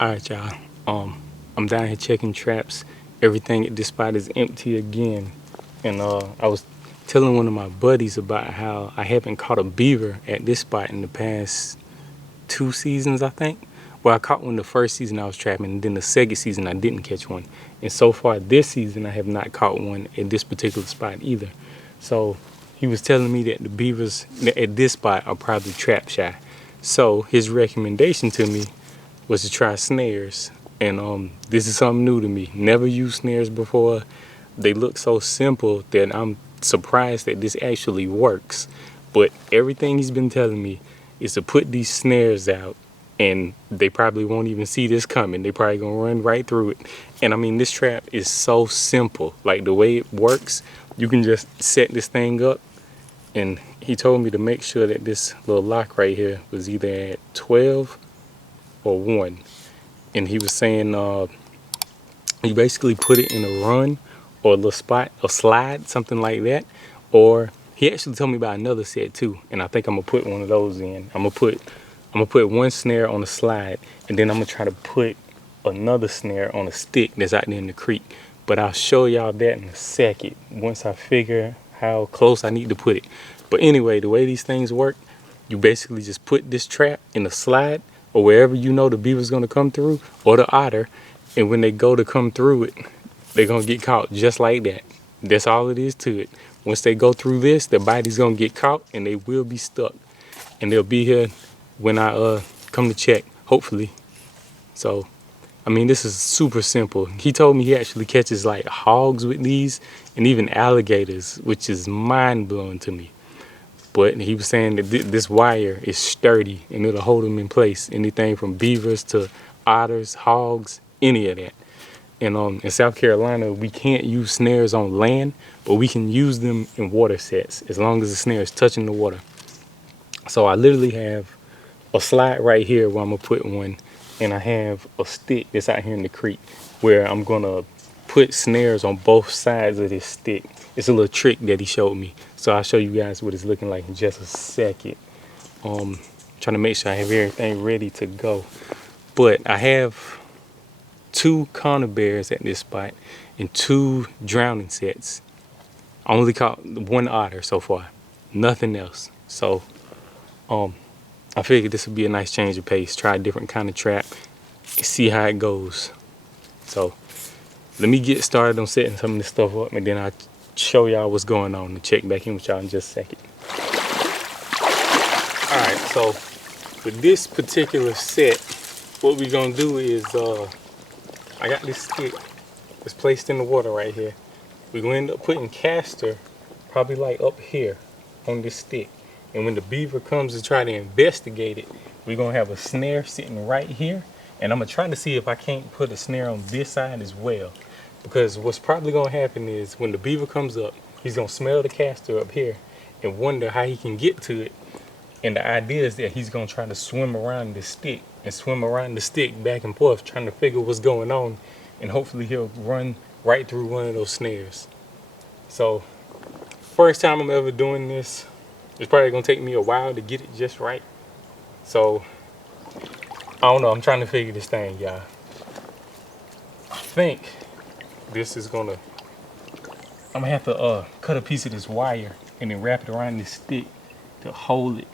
Alright, y'all. I'm down here checking traps. Everything at this spot is empty again. And I was telling one of my buddies about how I haven't caught a beaver at this spot in the past 2 seasons, I think. Well, I caught one the first season I was trapping, and then the second season I didn't catch one. And so far this season I have not caught one at this particular spot either. So he was telling me that the beavers at this spot are probably trap shy. So his recommendation to me was to try snares. And this is something new to me. Never used snares before. They look so simple that I'm surprised that this actually works. But everything he's been telling me is to put these snares out, and they probably won't even see this coming. They probably gonna run right through it. And I mean, this trap is so simple. Like the way it works, you can just set this thing up, and he told me to make sure that this little lock right here was either at 12 or 1. And he was saying you basically put it in a run or a little spot, a slide, something like that. Or he actually told me about another set too, and I think I'm gonna put one of those in. I'm gonna put one snare on a slide, and then I'm gonna try to put another snare on a stick that's out there in the creek. But I'll show y'all that in a second once I figure how close I need to put it. But anyway, the way these things work, you basically just put this trap in a slide or wherever you know the beaver's gonna come through, or the otter, and when they go to come through it, they're gonna get caught just like that. That's all it is to it. Once they go through this, their body's gonna get caught and they will be stuck. And they'll be here when I come to check, hopefully. So, I mean, this is super simple. He told me he actually catches like hogs with these and even alligators, which is mind-blowing to me. But he was saying that this wire is sturdy and it'll hold them in place. Anything from beavers to otters, hogs, any of that. And in South Carolina, we can't use snares on land, but we can use them in water sets as long as the snare is touching the water. So I literally have a slide right here where I'm gonna put one, and I have a stick that's out here in the creek where I'm gonna put snares on both sides of this stick. It's a little trick that he showed me. So I'll show you guys what it's looking like in just a second. Trying to make sure I have everything ready to go. But I have 2 conibears at this spot and 2 drowning sets. I only caught 1 otter so far, nothing else. So I figured this would be a nice change of pace. Try a different kind of trap, see how it goes. So let me get started on setting some of this stuff up, and then I'll show y'all what's going on and check back in with y'all in just a second. All right, so with this particular set, what we're gonna do is I got this stick that's placed in the water right here. We're gonna end up putting castor probably like up here on this stick. And when the beaver comes to try to investigate it, we're gonna have a snare sitting right here. And I'm gonna try to see if I can't put a snare on this side as well. Because what's probably gonna happen is when the beaver comes up, he's gonna smell the castor up here and wonder how he can get to it. And the idea is that he's gonna try to swim around the stick and swim around the stick back and forth, trying to figure what's going on. And hopefully he'll run right through one of those snares. So first time I'm ever doing this. It's probably gonna take me a while to get it just right. So I don't know, I'm trying to figure this thing, y'all. I think this is gonna, I'm gonna have to cut a piece of this wire and then wrap it around this stick to hold it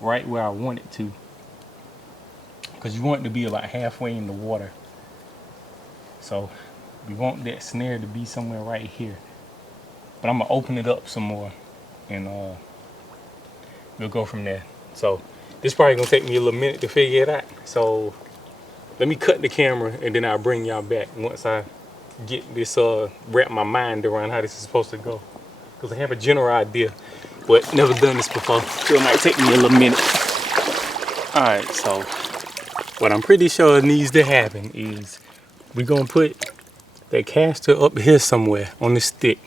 right where I want it to. Because you want it to be about halfway in the water. So we want that snare to be somewhere right here. But I'm gonna open it up some more and we'll go from there. So this probably gonna take me a little minute to figure it out. So let me cut the camera and then I'll bring y'all back once I get this wrap my mind around how this is supposed to go. Because I have a general idea, but never done this before, so it might take me a little minute. Alright, so what I'm pretty sure needs to happen is we're gonna put that castor up here somewhere on this stick.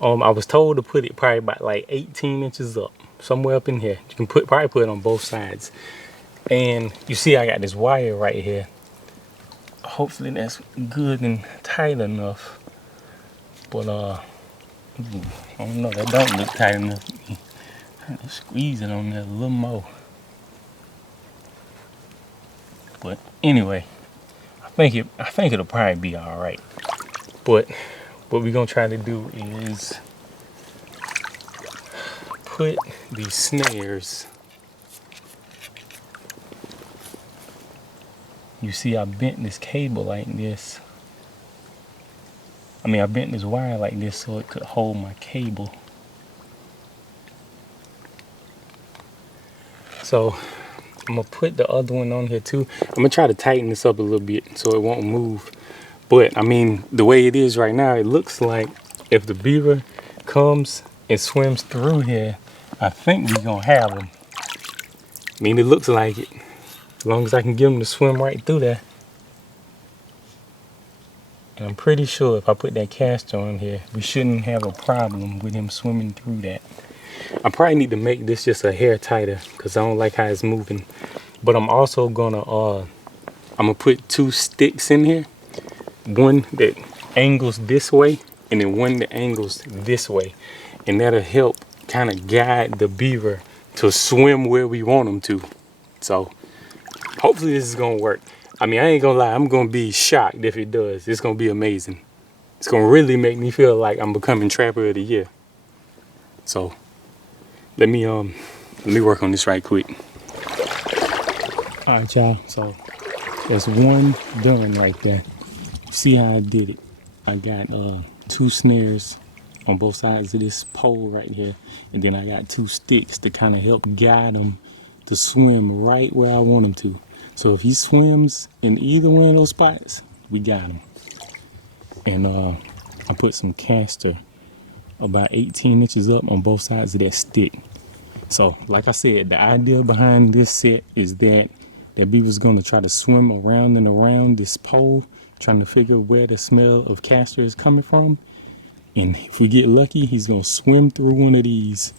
I was told to put it probably about like 18 inches up, somewhere up in here. You can probably put it on both sides. And you see I got this wire right here. Hopefully that's good and tight enough. But I don't know, that don't look tight enough. Trying to squeeze it on there a little more. But anyway, I think it'll probably be all right. But what we're gonna try to do is put these snares. You see, I bent this cable like this. I bent this wire like this so it could hold my cable. So I'm gonna put the other one on here too. I'm gonna try to tighten this up a little bit so it won't move. But the way it is right now, it looks like if the beaver comes and swims through here, I think we're gonna have him. It looks like it. As long as I can get him to swim right through there. And I'm pretty sure if I put that caster on here, we shouldn't have a problem with him swimming through that. I probably need to make this just a hair tighter because I don't like how it's moving. But I'm also gonna put 2 sticks in here. One that angles this way and then one that angles this way. And that'll help kind of guide the beaver to swim where we want him to. So hopefully this is gonna work. I ain't gonna lie, I'm gonna be shocked if it does. It's gonna be amazing. It's gonna really make me feel like I'm becoming Trapper of the Year. So let me work on this right quick. All right, y'all. So that's one done right there. See how I did it? I got 2 snares on both sides of this pole right here, and then I got 2 sticks to kind of help guide him to swim right where I want him to. So if he swims in either one of those spots, we got him. And I put some caster about 18 inches up on both sides of that stick. So like I said, the idea behind this set is that beaver's gonna try to swim around and around this pole, trying to figure where the smell of caster is coming from. And if we get lucky, he's gonna swim through one of these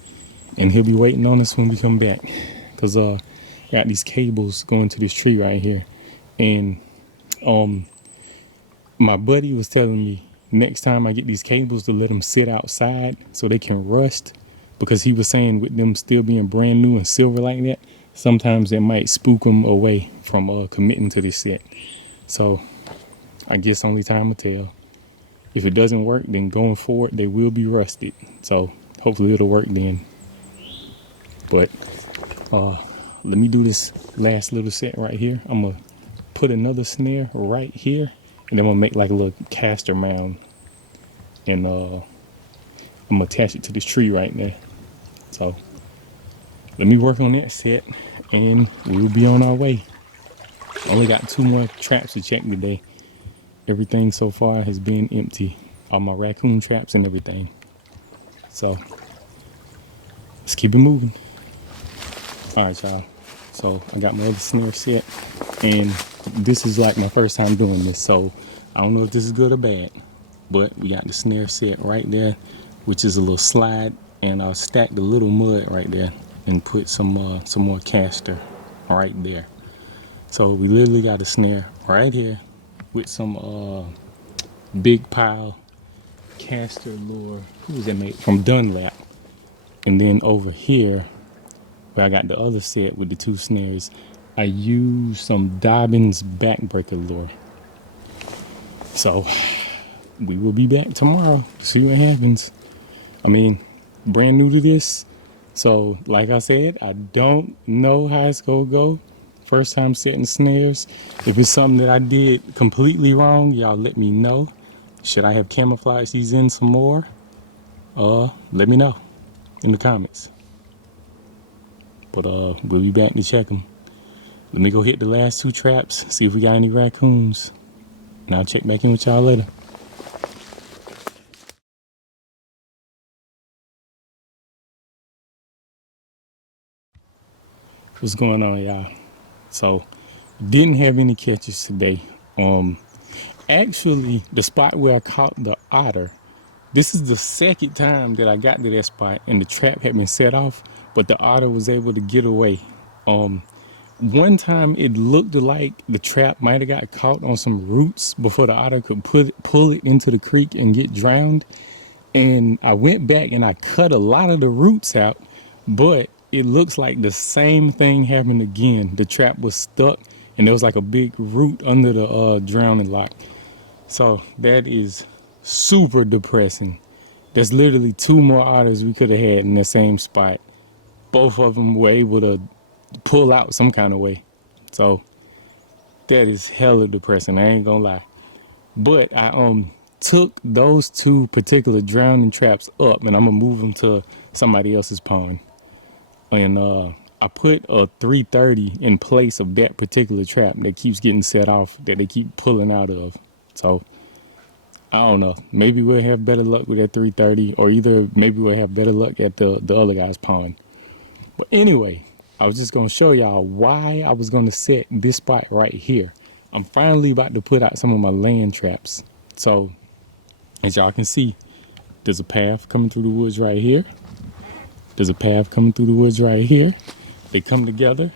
and he'll be waiting on us when we come back. Cause got these cables going to this tree right here. And my buddy was telling me next time I get these cables to let them sit outside so they can rust, because he was saying with them still being brand new and silver like that, sometimes it might spook them away from committing to this set. So I guess only time will tell. If it doesn't work, then going forward they will be rusted. So hopefully it'll work then. But let me do this last little set right here. I'm gonna put another snare right here, and then I'm gonna make like a little caster mound, and I'm gonna attach it to this tree right there. So let me work on that set and we'll be on our way. Only got 2 more traps to check today. Everything so far has been empty. All my raccoon traps and everything. So let's keep it moving. All right, y'all. So I got my other snare set, and this is like my first time doing this. So I don't know if this is good or bad, but we got the snare set right there, which is a little slide, and I'll stack the little mud right there and put some more caster right there. So we literally got a snare right here with some big pile caster lure. Who was that made? From Dunlap. And then over here, where I got the other set with the 2 snares, I used some Dobbins backbreaker lure. So we will be back tomorrow to see what happens. Brand new to this, so like I said, I don't know how it's gonna go. First time setting snares. If it's something that I did completely wrong, y'all let me know. Should I have camouflaged these in some more? Let me know in the comments. But we'll be back to check them. Let me go hit the last 2 traps, see if we got any raccoons, and I'll check back in with y'all later. What's going on, y'all? So didn't have any catches today. Actually, the spot where I caught the otter, this is the second time that I got to that spot and the trap had been set off, but the otter was able to get away. One time it looked like the trap might have got caught on some roots before the otter could pull it into the creek and get drowned. And I went back and I cut a lot of the roots out, but it looks like the same thing happened again. The trap was stuck and there was like a big root under the drowning lock. So that is super depressing. There's literally 2 more otters we could have had in the same spot. Both of them were able to pull out some kind of way. So that is hella depressing, I ain't gonna lie. But I took those 2 particular drowning traps up, and I'm gonna move them to somebody else's pond. And I put a 330 in place of that particular trap that keeps getting set off, that they keep pulling out of. So I don't know, maybe we'll have better luck with that 330, or either maybe we'll have better luck at the other guy's pond. But anyway, I was just gonna show y'all why I was gonna set this spot right here. I'm finally about to put out some of my land traps. So as y'all can see, there's a path coming through the woods right here. There's a path coming through the woods right here. They come together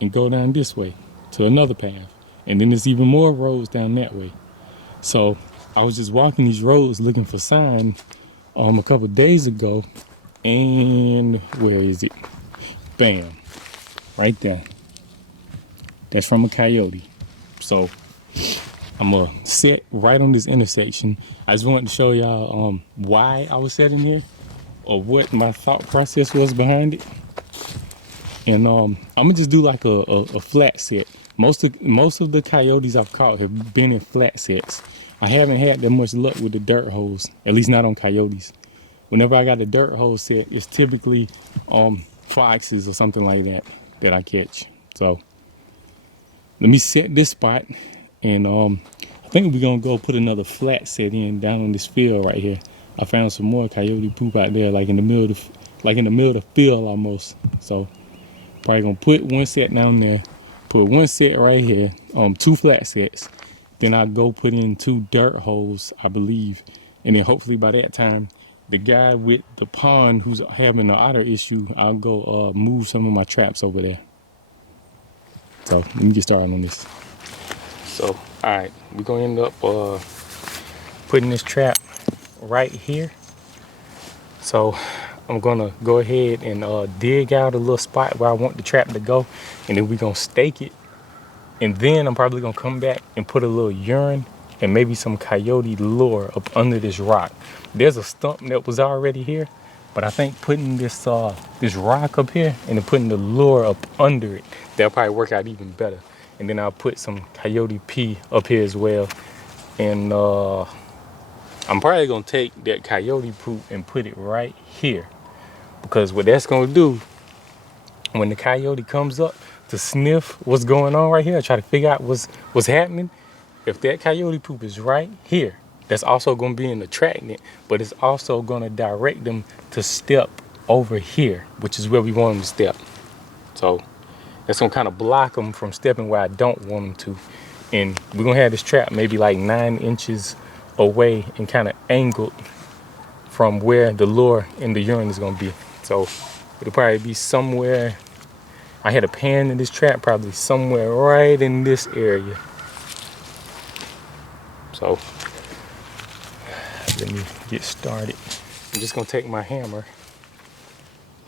and go down this way to another path. And then there's even more roads down that way. So I was just walking these roads looking for sign a couple days ago. And where is it? Bam, right there. That's from a coyote. So I'm gonna set right on this intersection. I just wanted to show y'all why I was setting here, or what my thought process was behind it. And I'm gonna just do like a flat set. Most of the coyotes I've caught have been in flat sets. I haven't had that much luck with the dirt holes, at least not on coyotes. Whenever I got a dirt hole set, it's typically foxes or something like that I catch. So let me set this spot, and I think we're gonna go put another flat set in down on this field right here. I found some more coyote poop out there, like in the middle of the field almost. So probably gonna put one set down there, put one set right here, 2 flat sets. Then I'll go put in 2 dirt holes, I believe. And then hopefully by that time, the guy with the pond who's having the otter issue, I'll go move some of my traps over there. So let me get started on this. So, all right, we're gonna end up putting this trap right here. So I'm gonna go ahead and dig out a little spot where I want the trap to go, and then we're gonna stake it. And then I'm probably gonna come back and put a little urine and maybe some coyote lure up under this rock. There's a stump that was already here, but I think putting this this rock up here and then putting the lure up under it, that'll probably work out even better. And then I'll put some coyote pee up here as well. And I'm probably gonna take that coyote poop and put it right here, because what that's gonna do, when the coyote comes up to sniff what's going on right here, try to figure out what's happening, if that coyote poop is right here, that's also gonna be an attractant, but it's also gonna direct them to step over here, which is where we want them to step. So that's gonna kind of block them from stepping where I don't want them to. And we're gonna have this trap maybe like 9 inches away and kind of angled from where the lure and the urine is gonna be. So it'll probably be somewhere, I had a pan in this trap, probably somewhere right in this area. So let me get started. I'm just gonna take my hammer,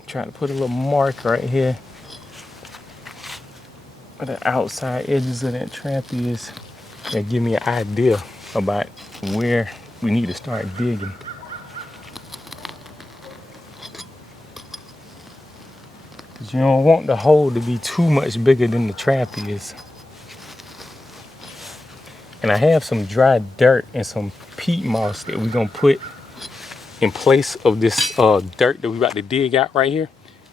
try to put a little mark right here where the outside edges of that trap is. That give me an idea about where we need to start digging. Because you don't want the hole to be too much bigger than the trap is. And I have some dry dirt and some peat moss that we're gonna put in place of this dirt that we're about to dig out right here.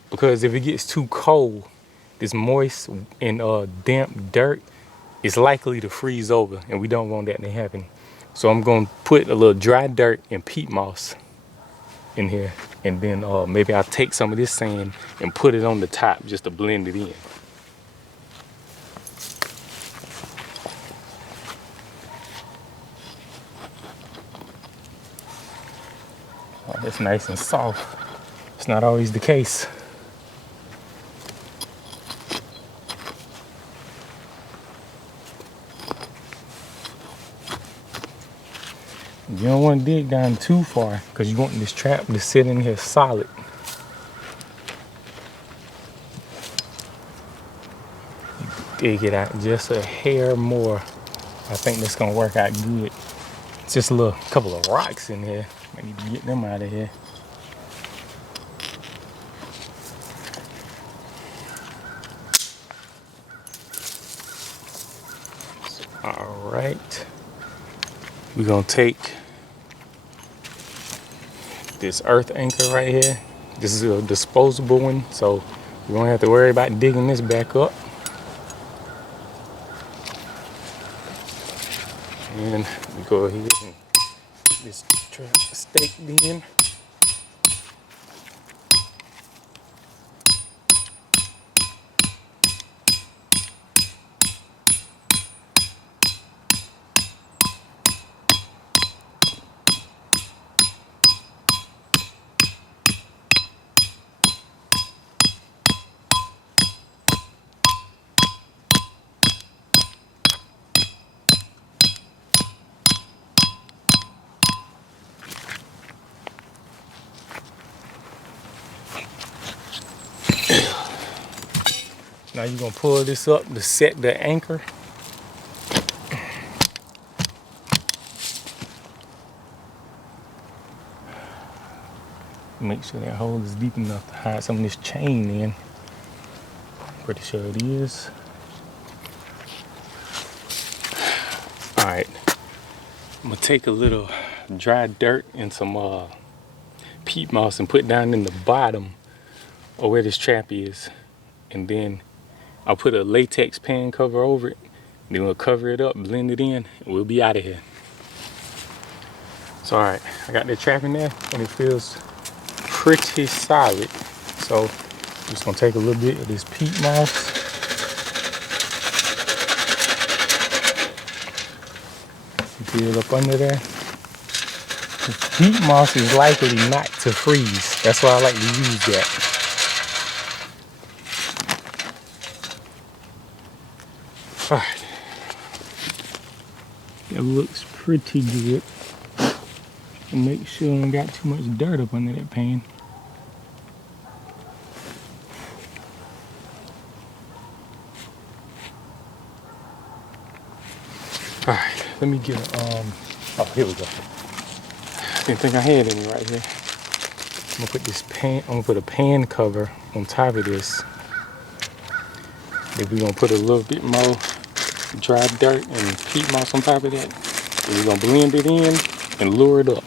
Because if it gets too cold, this moist and damp dirt is likely to freeze over, and we don't want that to happen. So I'm gonna put a little dry dirt and peat moss in here, and then maybe I'll take some of this sand and put it on the top just to blend it in. Oh, that's nice and soft. It's not always the case. You don't want to dig down too far because you want this trap to sit in here solid. You dig it out just a hair more. I think this gonna work out good. It's just a couple of rocks in here. I need to get them out of here. All right, we're gonna take this earth anchor right here. This is a disposable one, so we don't have to worry about digging this back up. And we go ahead and get this trap staked in. Now you're gonna pull this up to set the anchor. Make sure that hole is deep enough to hide some of this chain in. Pretty sure it is. All right, I'm gonna take a little dry dirt and some peat moss and put down in the bottom of where this trap is, and then I'll put a latex pan cover over it. Then we'll cover it up, blend it in, and we'll be out of here. So all right, I got the trap in there and it feels pretty solid. So I'm just gonna take a little bit of this peat moss. Get it up under there. The peat moss is likely not to freeze. That's why I like to use that. All right. That looks pretty good. And make sure I don't got too much dirt up under that pan. All right, let me get a, oh, here we go. Didn't think I had any right here. I'm gonna put this pan, I'm gonna put a pan cover on top of this. Then we're gonna put a little bit more dry dirt and peat moss on top of that. And we're gonna blend it in and lure it up.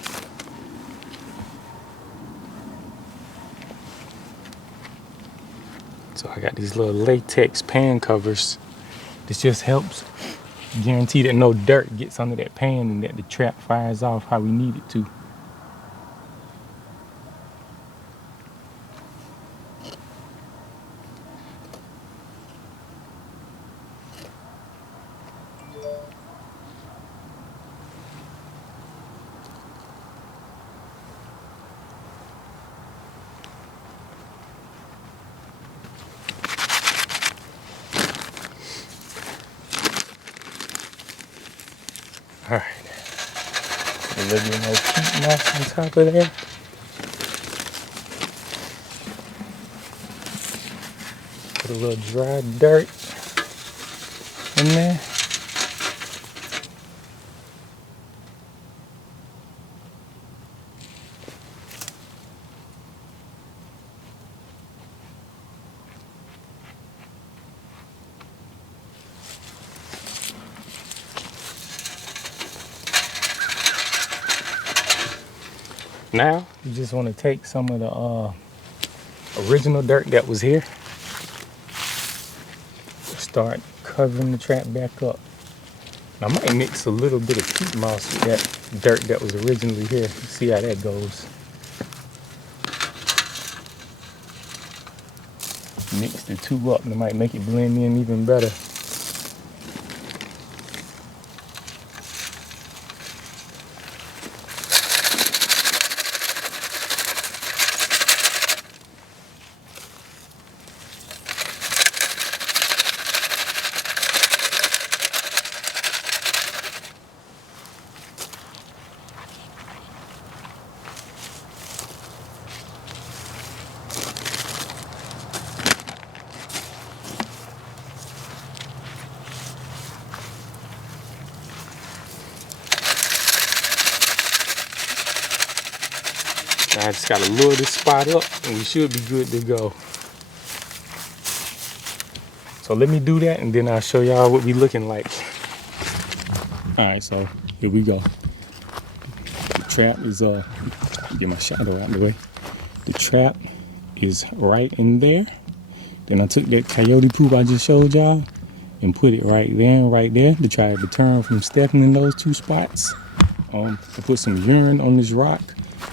So I got these little latex pan covers. This just helps guarantee that no dirt gets under that pan and that the trap fires off how we need it to. All right, a little bit more peat moss on top of there. Put a little dry dirt in there. Now, you just want to take some of the original dirt that was here. Start covering the trap back up. I might mix a little bit of peat moss with that dirt that was originally here. See how that goes. Mix the two up and it might make it blend in even better. I just gotta lure this spot up and we should be good to go. So let me do that and then I'll show y'all what we looking like. All right, so here we go. The trap is, get my shadow out of the way. The trap is right in there. Then I took that coyote poop I just showed y'all and put it right there and right there to try to deter from stepping in those two spots. I put some urine on this rock.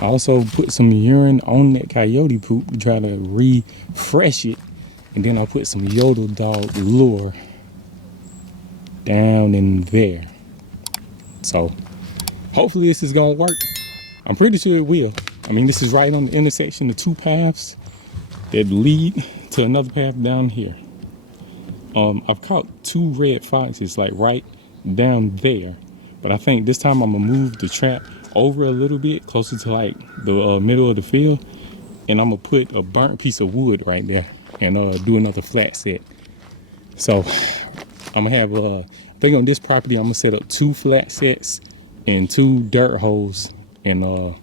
I also put some urine on that coyote poop to try to refresh it. And then I put some yodel dog lure down in there. So hopefully this is gonna work. I'm pretty sure it will. I mean, this is right on the intersection of two paths that lead to another path down here. I've caught 2 red foxes like right down there, but I think this time I'm gonna move the trap over a little bit closer to like the middle of the field, and I'm gonna put a burnt piece of wood right there and do another flat set. So I'm gonna have I think on this property I'm gonna set up 2 flat sets and 2 dirt holes, and then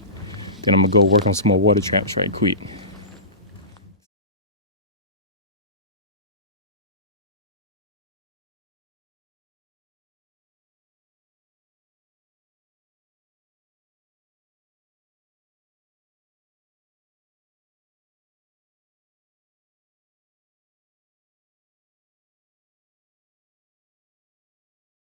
I'm gonna go work on some more water traps right quick.